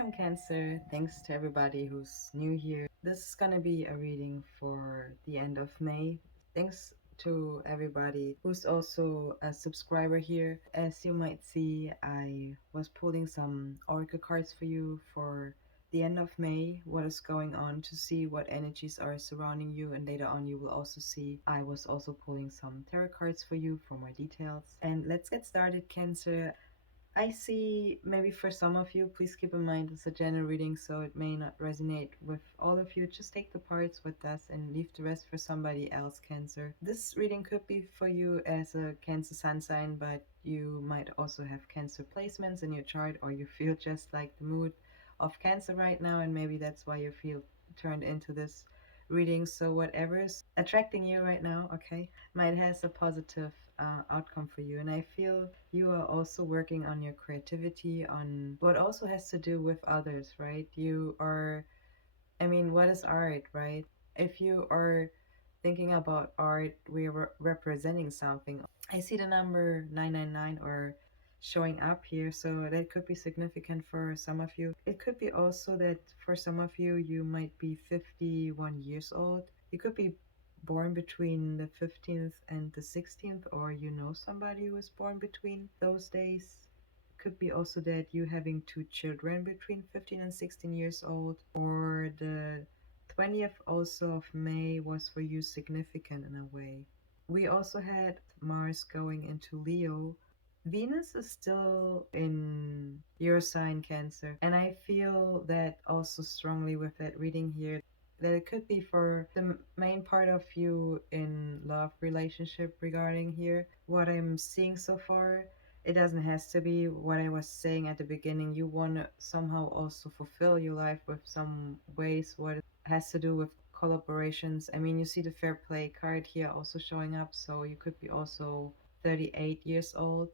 Welcome, Cancer. Thanks to everybody who's new here. This is going to be a reading for the end of May. Thanks to everybody who's also a subscriber here. As you might see, I was pulling some oracle cards for you for the end of May, what is going on, to see what energies are surrounding you, and later on you will also see I was also pulling some tarot cards for you for more details. And let's get started, Cancer. I see, maybe for some of you, please keep in mind it's a general reading, so it may not resonate with all of you. Just take the parts what does and leave the rest for somebody else, Cancer. This reading could be for you as a Cancer sun sign, but you might also have Cancer placements in your chart, or you feel just like the mood of Cancer right now, and maybe that's why you feel turned into this reading. So whatever's attracting you right now, okay, might has a positive outcome for you. And I feel you are also working on your creativity, on what also has to do with others, right? You are, I mean, what is art, right? If you are thinking about art, we're representing something. I see the number 999 or showing up here, so that could be significant for some of you. It could be also that for some of you, you might be 51 years old. You could be born between the 15th and the 16th, or you know somebody who was born between those days. Could be also that you having two children between 15 and 16 years old, or the 20th also of May was for you significant in a way. We also had Mars going into Leo. Venus is still in your sign, Cancer, and I feel that also strongly with that reading here, that it could be for the main part of you in love relationship regarding here. What I'm seeing so far, it doesn't has to be what I was saying at the beginning. You want to somehow also fulfill your life with some ways, what it has to do with collaborations. I mean, you see the fair play card here also showing up, so you could be also 38 years old,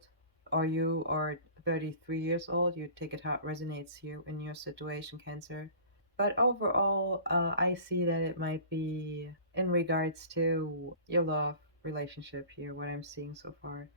or you are 33 years old. You take it how it resonates here in your situation, Cancer. But overall, I see that it might be in regards to your love relationship here, what I'm seeing so far.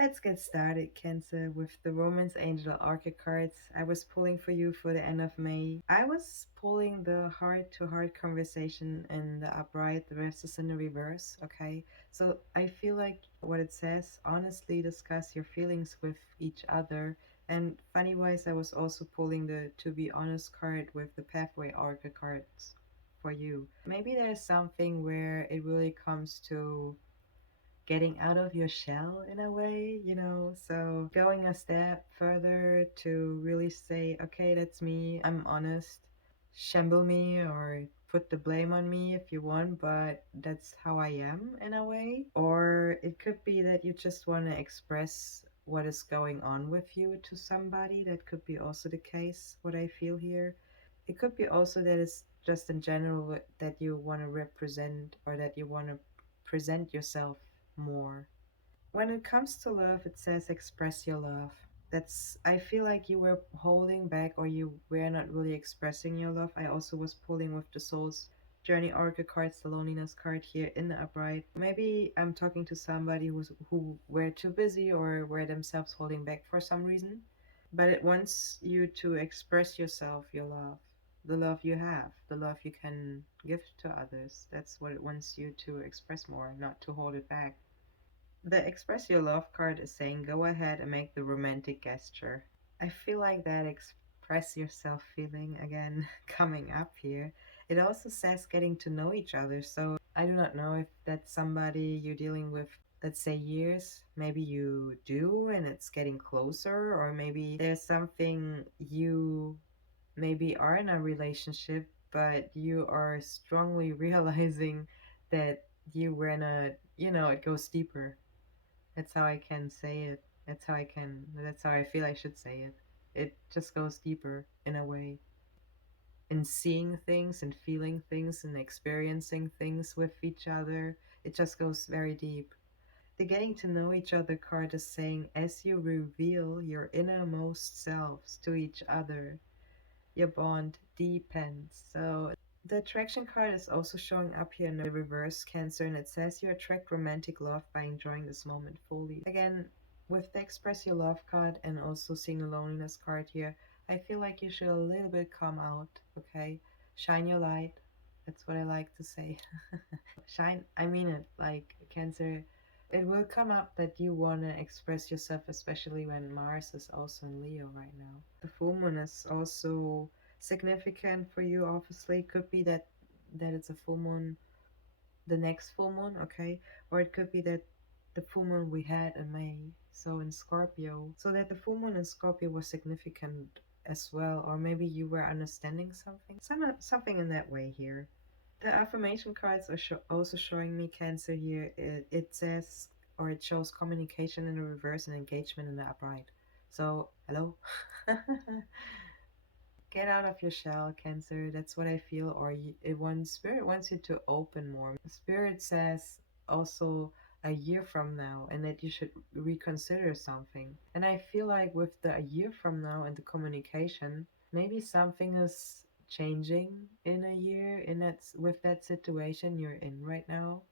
Let's get started, Cancer, with the Romance Angel Orchid cards I was pulling for you for the end of May. I was pulling the heart-to-heart conversation in the upright, the rest is in the reverse, okay? So I feel like what it says, honestly discuss your feelings with each other. And funny wise, I was also pulling the To Be Honest card with the Pathway Orchid cards for you. Maybe there's something where it really comes to getting out of your shell in a way, so going a step further to really say, okay, that's me, I'm honest, shamble me or put the blame on me if you want, but that's how I am in a way. Or it could be that you just want to express what is going on with you to somebody. That could be also the case, what I feel here. It could be also that it's just in general that you want to represent, or that you want to present yourself more. When it comes to love, it says express your love. I feel like you were holding back, or you were not really expressing your love. I also was pulling with the Soul's Journey Oracle cards, the Loneliness card here in the upright. Maybe I'm talking to somebody who were too busy or were themselves holding back for some reason. But it wants you to express yourself, your love, the love you have, the love you can give to others. That's what it wants you to express more, not to hold it back. The Express Your Love card is saying go ahead and make the romantic gesture. I feel like that express yourself feeling again coming up here. It also says getting to know each other. So I do not know if that's somebody you're dealing with, let's say years. Maybe you do and it's getting closer, or maybe there's something you maybe are in a relationship, but you are strongly realizing that you were in a, it goes deeper. That's how I can say it. That's how I feel I should say it. It just goes deeper in a way. In seeing things and feeling things and experiencing things with each other, it just goes very deep. The getting to know each other card is saying as you reveal your innermost selves to each other, your bond deepens. So the attraction card is also showing up here in the reverse, Cancer, and it says you attract romantic love by enjoying this moment fully. Again, with the Express Your Love card and also seeing the Loneliness card here, I feel like you should a little bit come out, okay? Shine your light. That's what I like to say. Shine, I mean it, like Cancer. It will come up that you want to express yourself, especially when Mars is also in Leo right now. The full moon is also significant for you, obviously. Could be that it's a full moon, the next full moon, okay? Or it could be that the full moon we had in May, so in Scorpio. So that the full moon in Scorpio was significant as well, or maybe you were understanding something. Something in that way here. The affirmation cards are also showing me Cancer here. It says, or it shows communication in the reverse and engagement in the upright. So, hello? Get out of your shell, Cancer. That's what I feel. Or Spirit wants you to open more. Spirit says also a year from now, and that you should reconsider something. And I feel like with the a year from now and the communication, maybe something is changing in a year in with that situation you're in right now.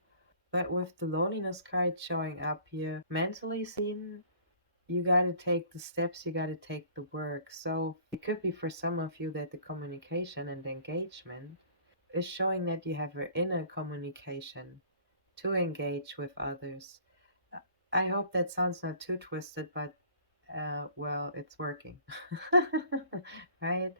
But with the loneliness card showing up here, mentally seen, you got to take the steps, you got to take the work. So it could be for some of you that the communication and the engagement is showing that you have your inner communication to engage with others. I hope that sounds not too twisted, but well, it's working. Right?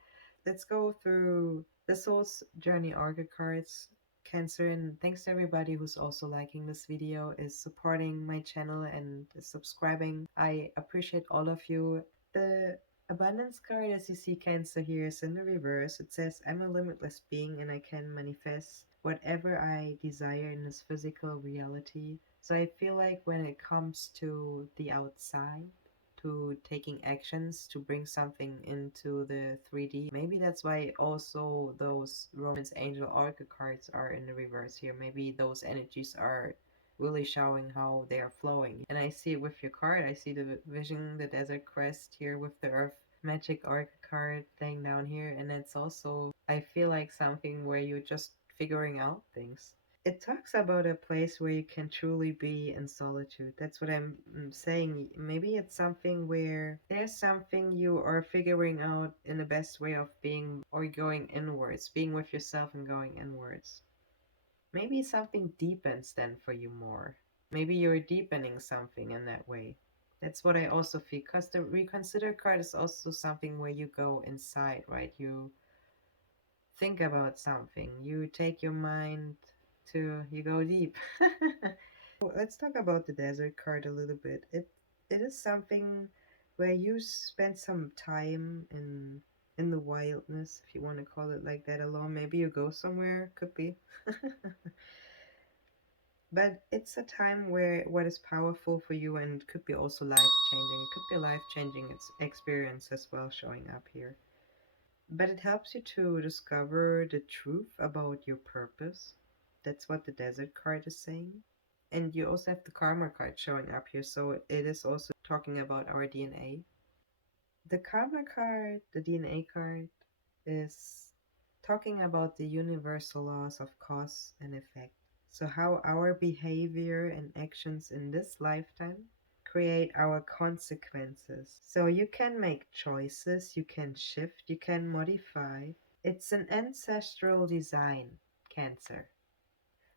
Let's go through the Soul's Journey Oracle cards. Cancer, and thanks to everybody who's also liking this video, is supporting my channel and subscribing. I appreciate all of you. The abundance card, as you see, Cancer, here is in the reverse. It says, I'm a limitless being and I can manifest whatever I desire in this physical reality. So I feel like when it comes to the outside, to taking actions to bring something into the 3D. Maybe that's why also those Romance Angel Oracle cards are in the reverse here. Maybe those energies are really showing how they are flowing. And I see it with your card. I see the Vision, the Desert Crest here with the Earth Magic Oracle card laying down here. And it's also, I feel like something where you're just figuring out things. It talks about a place where you can truly be in solitude. That's what I'm saying. Maybe it's something where there's something you are figuring out in the best way of being, or going inwards, being with yourself and going inwards. Maybe something deepens then for you more. Maybe you're deepening something in that way. That's what I also feel. Because the Reconsider card is also something where you go inside, right? You think about something. You take your mind you go deep. Let's talk about the desert card a little bit. It is something where you spend some time in the wildness, if you want to call it like that, alone. Maybe you go somewhere, could be. But it's a time where what is powerful for you and could be also life changing. It could be life changing experience as well showing up here. But it helps you to discover the truth about your purpose. That's what the desert card is saying. And you also have the karma card showing up here, so it is also talking about our DNA. The karma card, the DNA card, is talking about the universal laws of cause and effect. So, how our behavior and actions in this lifetime create our consequences. So, you can make choices, you can shift, you can modify. It's an ancestral design, Cancer.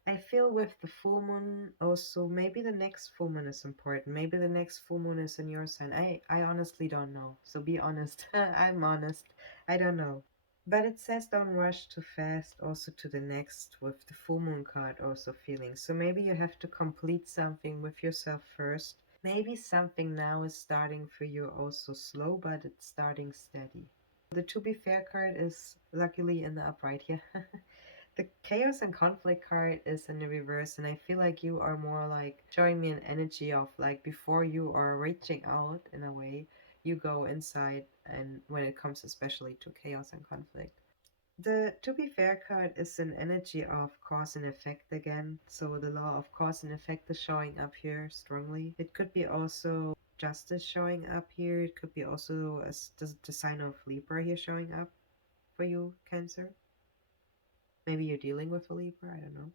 I feel with the full moon also, maybe the next full moon is important. Maybe the next full moon is in your sign. I honestly don't know. So be honest. I'm honest. I don't know. But it says don't rush too fast also to the next with the full moon card also feeling. So maybe you have to complete something with yourself first. Maybe something now is starting for you also slow, but it's starting steady. The to be fair card is luckily in the upright here. The chaos and conflict card is in the reverse, and I feel like you are more like showing me an energy of like before you are reaching out in a way, you go inside, and when it comes especially to chaos and conflict. The to be fair card is an energy of cause and effect again, so the law of cause and effect is showing up here strongly. It could be also justice showing up here, it could be also the sign of Libra here showing up for you, Cancer. Maybe you're dealing with a Libra, I don't know.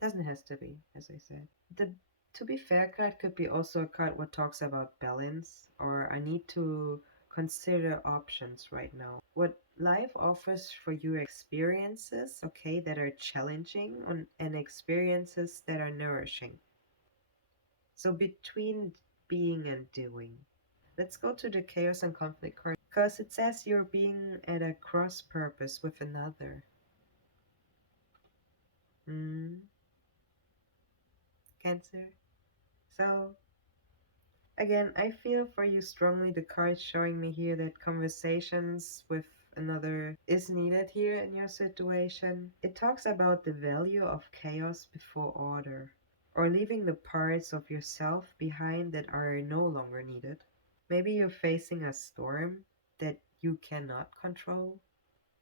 Doesn't has to be, as I said. The to be fair card could be also a card what talks about balance, or I need to consider options right now. What life offers for you experiences, okay, that are challenging and experiences that are nourishing. So between being and doing. Let's go to the chaos and conflict card because it says you're being at a cross purpose with another. Mm, Cancer. So again, I feel for you strongly. The card showing me here that conversations with another is needed here in your situation. It talks about the value of chaos before order, or leaving the parts of yourself behind that are no longer needed. Maybe you're facing a storm that you cannot control,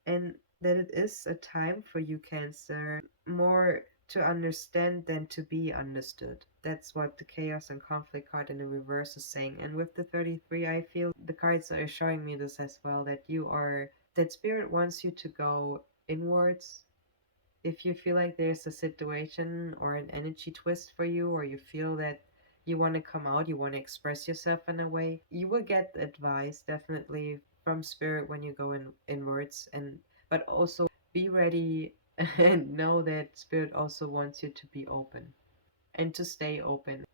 and that it is a time for you, Cancer, more to understand than to be understood. That's what the chaos and conflict card in the reverse is saying. And with the 33, I feel the cards are showing me this as well, that spirit wants you to go inwards. If you feel like there's a situation or an energy twist for you, or you feel that you want to come out, you want to express yourself in a way, you will get advice definitely from spirit when you go inwards. And but also be ready and know that spirit also wants you to be open and to stay open.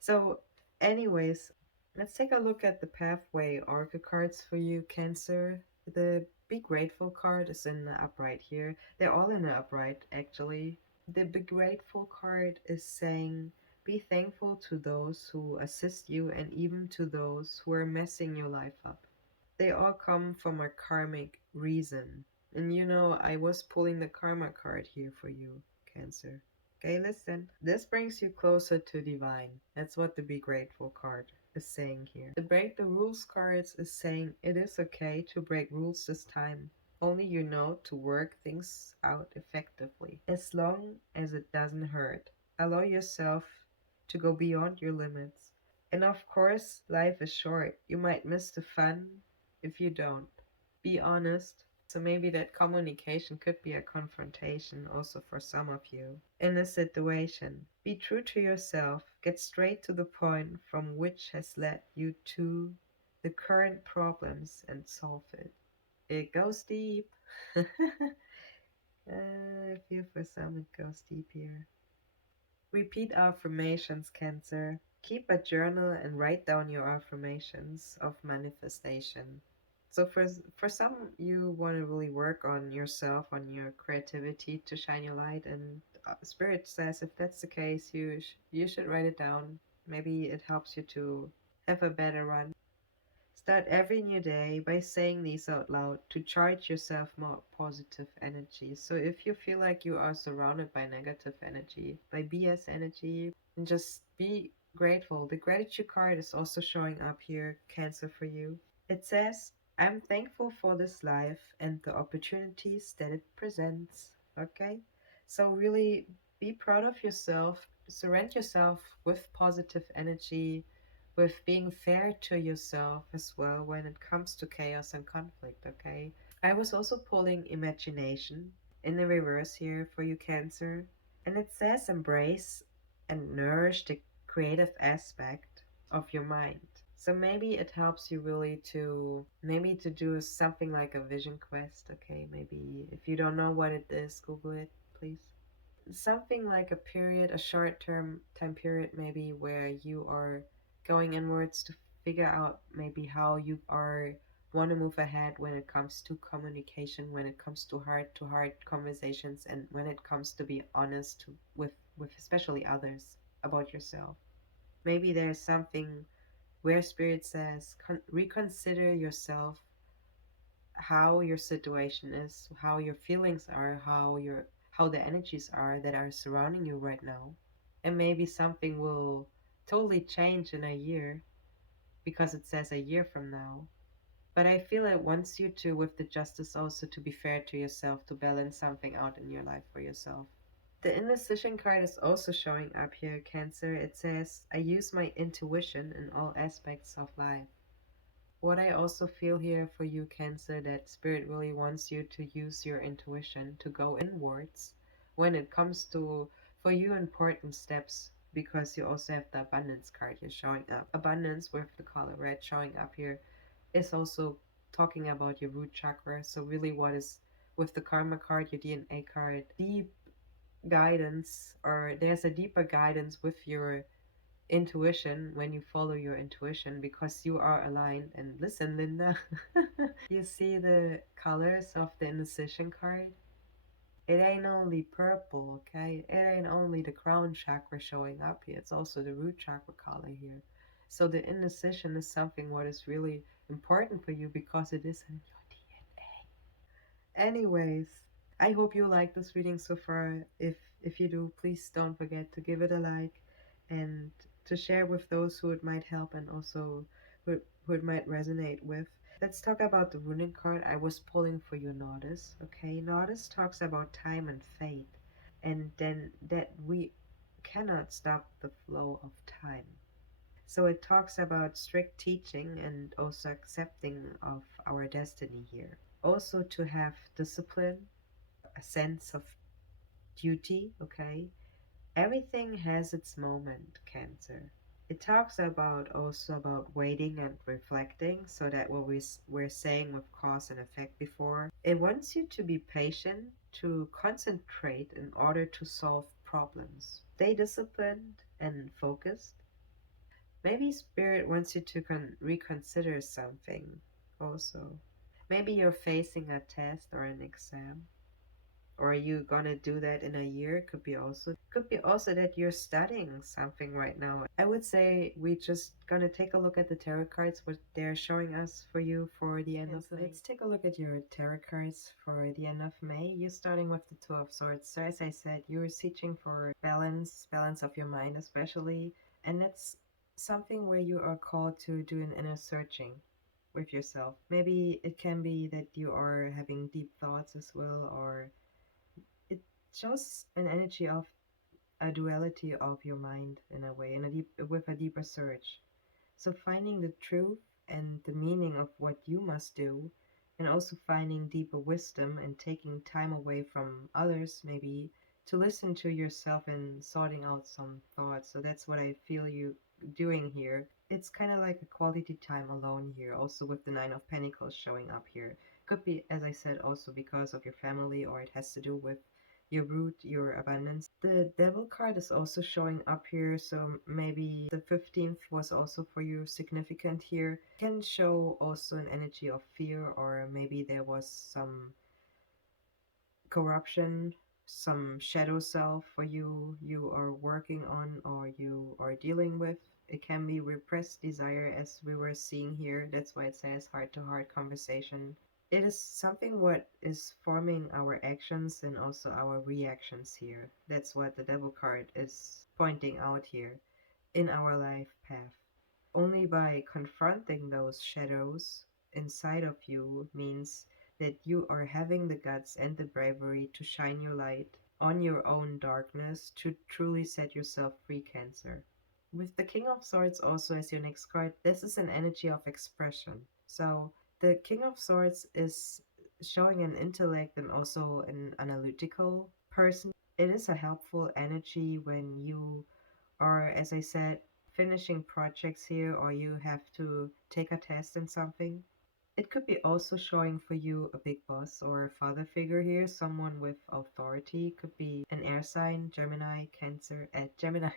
So anyways, let's take a look at the pathway oracle cards for you, Cancer. The Be Grateful card is in the upright here. They're all in the upright, actually. The Be Grateful card is saying, be thankful to those who assist you and even to those who are messing your life up. They all come from a karmic reason. And I was pulling the karma card here for you, Cancer. Okay, listen. This brings you closer to divine. That's what the Be Grateful card is saying here. The Break the Rules cards is saying it is okay to break rules this time. Only you know to work things out effectively. As long as it doesn't hurt. Allow yourself to go beyond your limits. And of course, life is short. You might miss the fun if you don't. Be honest. So maybe that communication could be a confrontation also for some of you in this situation. Be true to yourself. Get straight to the point from which has led you to the current problems and solve it. It goes deep. I feel for some it goes deep here. Repeat affirmations, Cancer. Keep a journal and write down your affirmations of manifestation. So for some, you want to really work on yourself, on your creativity to shine your light. And Spirit says if that's the case, you should write it down. Maybe it helps you to have a better run. Start every new day by saying these out loud to charge yourself more positive energy. So if you feel like you are surrounded by negative energy, by BS energy, and just be grateful. The gratitude card is also showing up here, Cancer, for you. It says, I'm thankful for this life and the opportunities that it presents. Okay? So really be proud of yourself, surround yourself with positive energy, with being fair to yourself as well when it comes to chaos and conflict, okay? I was also pulling imagination in the reverse here for you, Cancer, and it says embrace and nourish the creative aspect of your mind. So maybe it helps you really to do something like a vision quest, okay? Maybe if you don't know what it is, Google it, please. Something like a period, a short term time period, maybe where you are going inwards to figure out maybe how you are want to move ahead when it comes to communication, when it comes to heart conversations, and when it comes to be honest with especially others about yourself. Maybe there's something where spirit says reconsider yourself, how your situation is, how your feelings are, how the energies are that are surrounding you right now. And maybe something will totally change in a year because it says a year from now. But I feel it wants you to, with the justice also, to be fair to yourself, to balance something out in your life for yourself. The indecision card is also showing up here, Cancer. It says, I use my intuition in all aspects of life. What I also feel here for you, Cancer, that Spirit really wants you to use your intuition to go inwards when it comes to, for you, important steps, because you also have the abundance card here showing up. Abundance with the color red showing up here is also talking about your root chakra. So really what is with the karma card, your DNA card, deep guidance, or there's a deeper guidance with your intuition when you follow your intuition because you are aligned. And listen, Linda, you see the colors of the indecision card? It ain't only purple, okay? It ain't only the crown chakra showing up here, it's also the root chakra color here. So the indecision is something what is really important for you because it is in your DNA. Anyways, I hope you like this reading so far. If you do, please don't forget to give it a like and to share with those who it might help and also who it might resonate with. Let's talk about the runic card I was pulling for you, Nordis. Okay, Nordis talks about time and fate, and then that we cannot stop the flow of time. So it talks about strict teaching and also accepting of our destiny here. Also to have discipline, a sense of duty, okay? Everything has its moment, Cancer. It talks about also about waiting and reflecting, so that what we were saying with cause and effect before. It wants you to be patient, to concentrate in order to solve problems. Stay disciplined and focused. Maybe Spirit wants you to reconsider something also. Maybe you're facing a test or an exam, or are you gonna do that in a year? Could be also that you're studying something right now. I would say we just gonna take a look at the tarot cards, what they're showing us for you for the end of May. Let's take a look at your tarot cards for the end of May. You're starting with the Two of Swords. So as I said, you're searching for balance of your mind especially, and it's something where you are called to do an inner searching with yourself. Maybe it can be that you are having deep thoughts as well, or it shows an energy of a duality of your mind in a way, and with a deeper search. So finding the truth and the meaning of what you must do, and also finding deeper wisdom and taking time away from others, maybe to listen to yourself and sorting out some thoughts. So that's what I feel you doing here. It's kind of like a quality time alone here, also with the Nine of Pentacles showing up here. Could be, as I said, also because of your family, or it has to do with your root, your abundance. The devil card is also showing up here, so maybe the 15th was also for you significant here. Can show also an energy of fear, or maybe there was some corruption, some shadow self for you are working on or you are dealing with. It can be repressed desire, as we were seeing here. That's why it says heart to heart conversation. It is something what is forming our actions and also our reactions here. That's what the devil card is pointing out here in our life path. Only by confronting those shadows inside of you means that you are having the guts and the bravery to shine your light on your own darkness to truly set yourself free, Cancer. With the King of Swords also as your next card, this is an energy of expression. So the King of Swords is showing an intellect and also an analytical person. It is a helpful energy when you are, as I said, finishing projects here, or you have to take a test in something. It could be also showing for you a big boss or a father figure here, someone with authority. Could be an air sign, Gemini, Cancer, Gemini,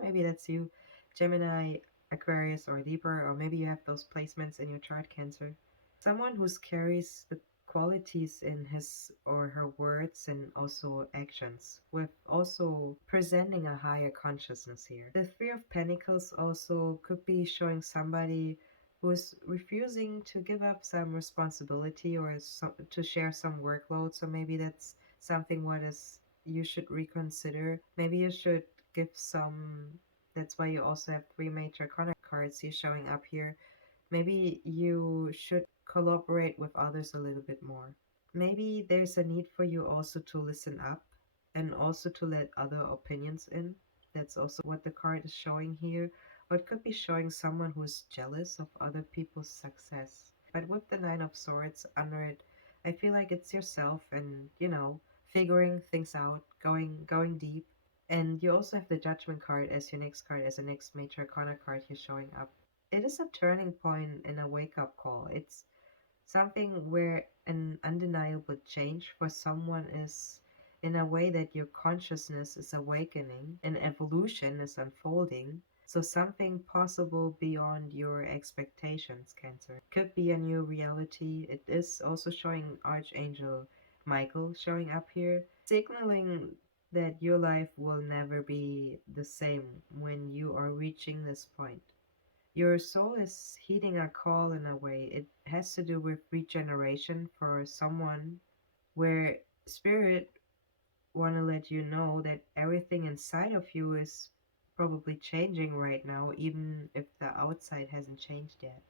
maybe that's you, Gemini, Aquarius, or Libra, or maybe you have those placements in your chart, Cancer. Someone who carries the qualities in his or her words and also actions, with also presenting a higher consciousness here. The Three of Pentacles also could be showing somebody who is refusing to give up some responsibility or to share some workload. So maybe that's something what is you should reconsider. Maybe you should give some. That's why you also have three major contact cards here showing up here. Maybe you should collaborate with others a little bit more. Maybe there's a need for you also to listen up and also to let other opinions in. That's also what the card is showing here. Or it could be showing someone who's jealous of other people's success. But with the Nine of Swords under it, I feel like it's yourself and, figuring things out, going deep. And you also have the Judgment card as your next card, as a next major arcana card here showing up. it is a turning point and a wake up call. It's something where an undeniable change for someone is in a way that your consciousness is awakening and evolution is unfolding. So something possible beyond your expectations, Cancer. Could be a new reality. It is also showing Archangel Michael showing up here, signaling that your life will never be the same when you are reaching this point. Your soul is heeding a call in a way. It has to do with regeneration for someone where spirit want to let you know that everything inside of you is probably changing right now, even if the outside hasn't changed yet.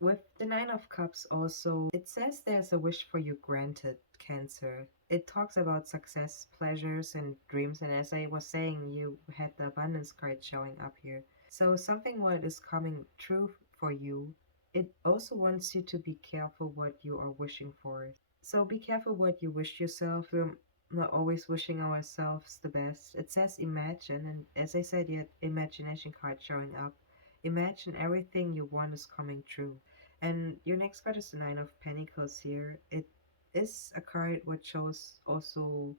With the Nine of Cups, also, it says there's a wish for you granted, Cancer. It talks about success, pleasures, and dreams. And as I was saying, you had the abundance card showing up here. So, something what is coming true for you. It also wants you to be careful what you are wishing for. So, be careful what you wish yourself. We're not always wishing ourselves the best. It says imagine, and as I said, yet imagination card showing up. Imagine everything you want is coming true. And your next card is the Nine of Pentacles here. It is a card which shows also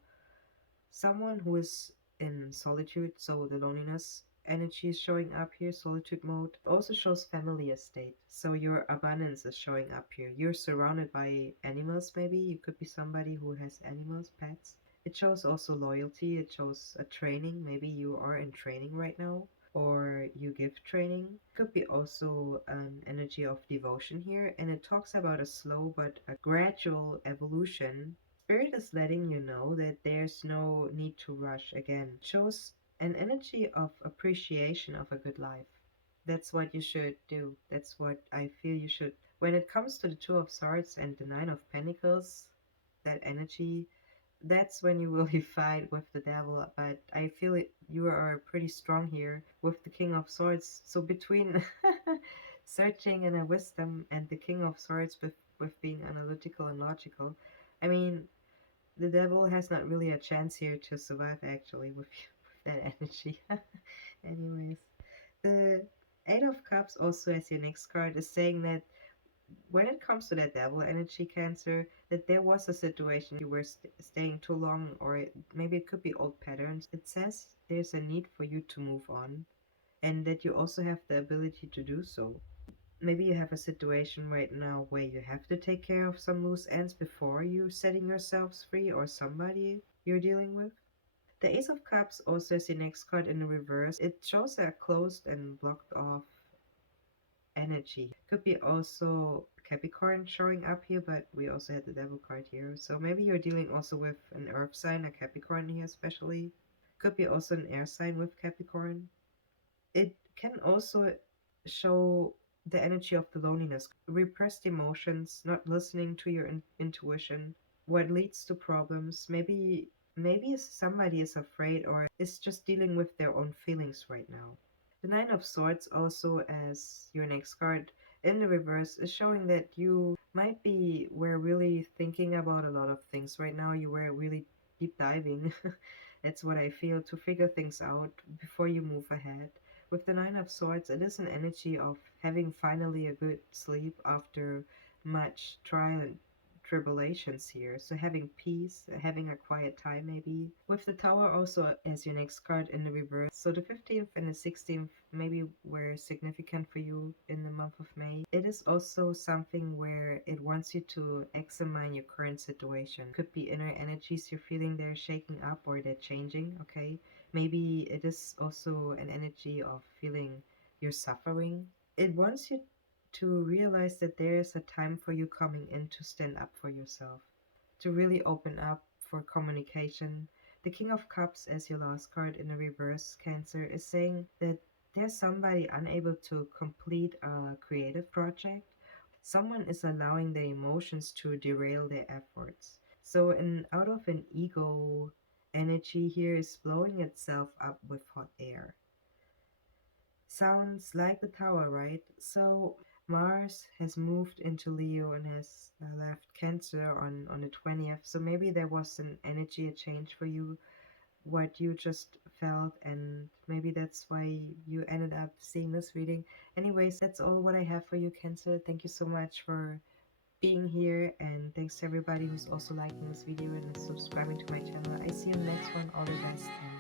someone who is in solitude, so the loneliness energy is showing up here, solitude mode. It also shows family estate, so your abundance is showing up here. You're surrounded by animals, maybe. You could be somebody who has animals, pets. It shows also loyalty, it shows a training. Maybe you are in training right now or you give training. Could be also an energy of devotion here, and it talks about a slow but a gradual evolution. Spirit is letting you know that there's no need to rush again. It shows an energy of appreciation of a good life. That's what you should do. That's what I feel you should. When it comes to the Two of Swords and the Nine of Pentacles, that energy, that's when you will fight with the devil. But I feel it, you are pretty strong here with the King of Swords. So between searching and a wisdom and the King of Swords with being analytical and logical, I mean, the devil has not really a chance here to survive actually with that energy. Anyways, the Eight of Cups also as your next card is saying that when it comes to that devil energy, Cancer, that there was a situation you were staying too long, or maybe it could be old patterns. It says there's a need for you to move on, and that you also have the ability to do so. Maybe you have a situation right now where you have to take care of some loose ends before you setting yourselves free or somebody you're dealing with. The Ace of Cups also is the next card in the reverse. It shows a closed and blocked off energy. Could be also Capricorn showing up here, but we also had the Devil card here. So maybe you're dealing also with an earth sign, a Capricorn here especially. Could be also an air sign with Capricorn. It can also show the energy of the loneliness, repressed emotions, not listening to your intuition, what leads to problems. Maybe somebody is afraid or is just dealing with their own feelings right now. The Nine of Swords also as your next card in the reverse is showing that you might be were really thinking about a lot of things right now. You were really deep diving. That's what I feel, to figure things out before you move ahead. With the Nine of Swords, it is an energy of having finally a good sleep after much trial and tribulations here. So having peace, having a quiet time maybe. With the Tower also as your next card in the reverse. So the 15th and the 16th maybe were significant for you in the month of May. It is also something where it wants you to examine your current situation. Could be inner energies you're feeling they're shaking up or they're changing, okay? Maybe it is also an energy of feeling you're suffering. It wants you to realize that there is a time for you coming in to stand up for yourself, to really open up for communication. The King of Cups as your last card in the reverse, Cancer, is saying that there's somebody unable to complete a creative project. Someone is allowing their emotions to derail their efforts. So out of an ego, energy here is blowing itself up with hot air. Sounds like the Tower, right? So Mars has moved into Leo and has left Cancer on the 20th. So maybe there was an energy a change for you. what you just felt, and maybe that's why you ended up seeing this reading. Anyways, that's all what I have for you, Cancer. Thank you so much for being here, and thanks to everybody who's also liking this video and subscribing to my channel. I see you in the next one. All the best, and